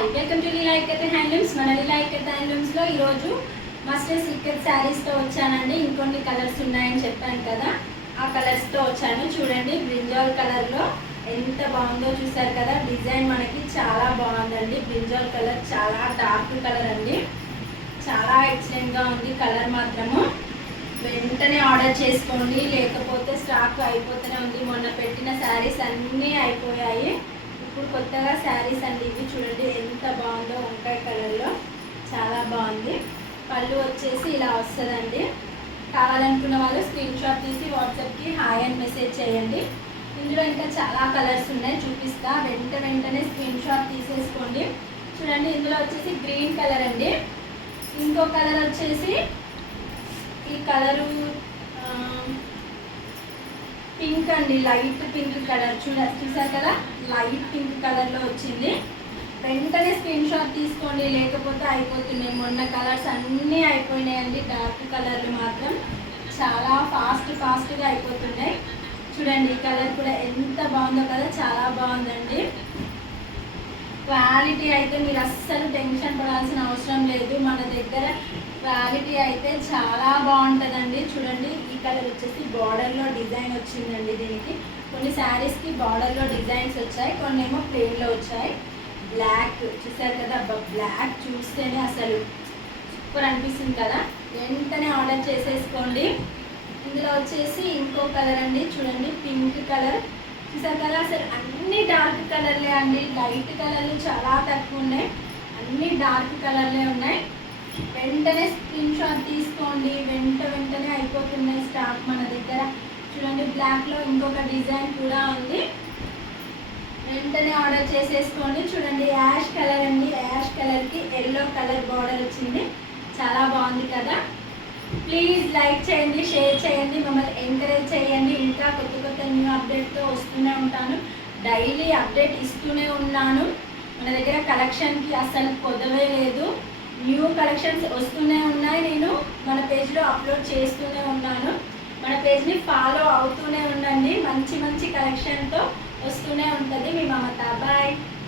Hi welcome to Leelayikatha handlooms. మన లీలాయికత హ్యాండ్లూమ్స్లో ఈరోజు mustard silk శారీస్తో వచ్చానండి. ఇంకొన్ని కలర్స్ ఉన్నాయని చెప్పాను కదా, ఆ కలర్స్తో వచ్చాను. చూడండి, బ్రింజాల్ కలర్లో ఎంత బాగుందో చూసారు కదా. డిజైన్ మనకి చాలా బాగుందండి. బ్రింజాల్ కలర్ చాలా డార్క్ కలర్ అండి, చాలా ఎక్సలెంట్గా ఉంది కలర్ మాత్రము. వెంటనే ఆర్డర్ చేసుకోండి, లేకపోతే స్టాక్ అయిపోతూనే ఉంది. మొన్న పెట్టిన శారీస్ అన్నీ అయిపోయాయి. ఇప్పుడు కొత్తగా శారీస్ అండి ఇవి. చూడండి ఎంత బాగుందో, వంకాయ కలర్లో చాలా బాగుంది. పళ్ళు వచ్చేసి ఇలా వస్తుందండి. కావాలనుకున్న వాళ్ళు స్క్రీన్ షాట్ తీసి వాట్సాప్కి హాయ్ అని మెసేజ్ చేయండి. ఇందులో ఇంకా చాలా కలర్స్ ఉన్నాయి, చూపిస్తా. వెంటనే స్క్రీన్ షాట్ తీసేసుకోండి. చూడండి, ఇందులో వచ్చేసి గ్రీన్ కలర్ అండి. ఇంకో కలర్ వచ్చేసి ఈ కలరు పింక్ అండి, లైట్ పింక్ కలర్. చూసారు కదా, లైట్ పింక్ కలర్లో వచ్చింది. వెంటనే స్క్రీన్ షాట్ తీసుకోండి, లేకపోతే అయిపోతున్నాయి. మొన్న కలర్స్ అన్నీ అయిపోయినాయండి. డార్క్ కలర్లు మాత్రం చాలా ఫాస్ట్గా అయిపోతున్నాయి. చూడండి, ఈ కలర్ కూడా ఎంత బాగుందో కదా, చాలా బాగుందండి. క్వాలిటీ అయితే మీరు అస్సలు టెన్షన్ పడాల్సిన అవసరం లేదు. మన దగ్గర క్వాలిటీ అయితే చాలా బాగుంటుందండి. చూడండి, ఈ కలర్ వచ్చేసి బార్డర్లో డిజైన్ వచ్చిందండి. దీనికి కొన్ని శారీస్కి బార్డర్లో డిజైన్స్ వచ్చాయి, కొన్ని ఏమో ప్లెయిన్లో వచ్చాయి. బ్లాక్ చూసారు కదా, బ్లాక్ చూస్తేనే అసలు సూపర్ అనిపిస్తుంది కదా. వెంటనే ఆర్డర్ చేసేసుకోండి. ఇందులో వచ్చేసి ఇంకో కలర్ అండి. చూడండి, పింక్ కలర్. చూసారు కదా, అసలు అన్ని డార్క్ కలర్లే అండి. లైట్ కలర్లు చాలా తక్కువ ఉన్నాయి, అన్ని డార్క్ కలర్లే ఉన్నాయి. వెంటనే స్క్రీన్ షాట్ తీసుకోండి, వెంటనే అయిపోతున్నాయి స్టాక్ మన దగ్గర. చూడండి, బ్లాక్లో ఇంకొక డిజైన్ కూడా ఉంది. వెంటనే ఆర్డర్ చేసేసుకోండి. చూడండి, యాష్ కలర్ అండి. యాష్ కలర్కి ఎల్లో కలర్ బార్డర్ వచ్చింది, చాలా బాగుంది కదా. ప్లీజ్ లైక్ చేయండి, షేర్ చేయండి, మమ్మల్ని ఎంకరేజ్ చేయండి. ఇంకా కొత్త న్యూ అప్డేట్తో వస్తూనే ఉంటాను, డైలీ అప్డేట్ ఇస్తూనే ఉన్నాను. మన దగ్గర కలెక్షన్కి అసలు కొదవే లేదు. న్యూ కలెక్షన్స్ వస్తూనే ఉన్నాయి. నేను మన పేజ్లో అప్లోడ్ చేస్తూనే ఉన్నాను. మన పేజ్ని ఫాలో అవుతూనే ఉండండి. మంచి కలెక్షన్తో వస్తూనే ఉంటుంది మీ మమత. బాయ్.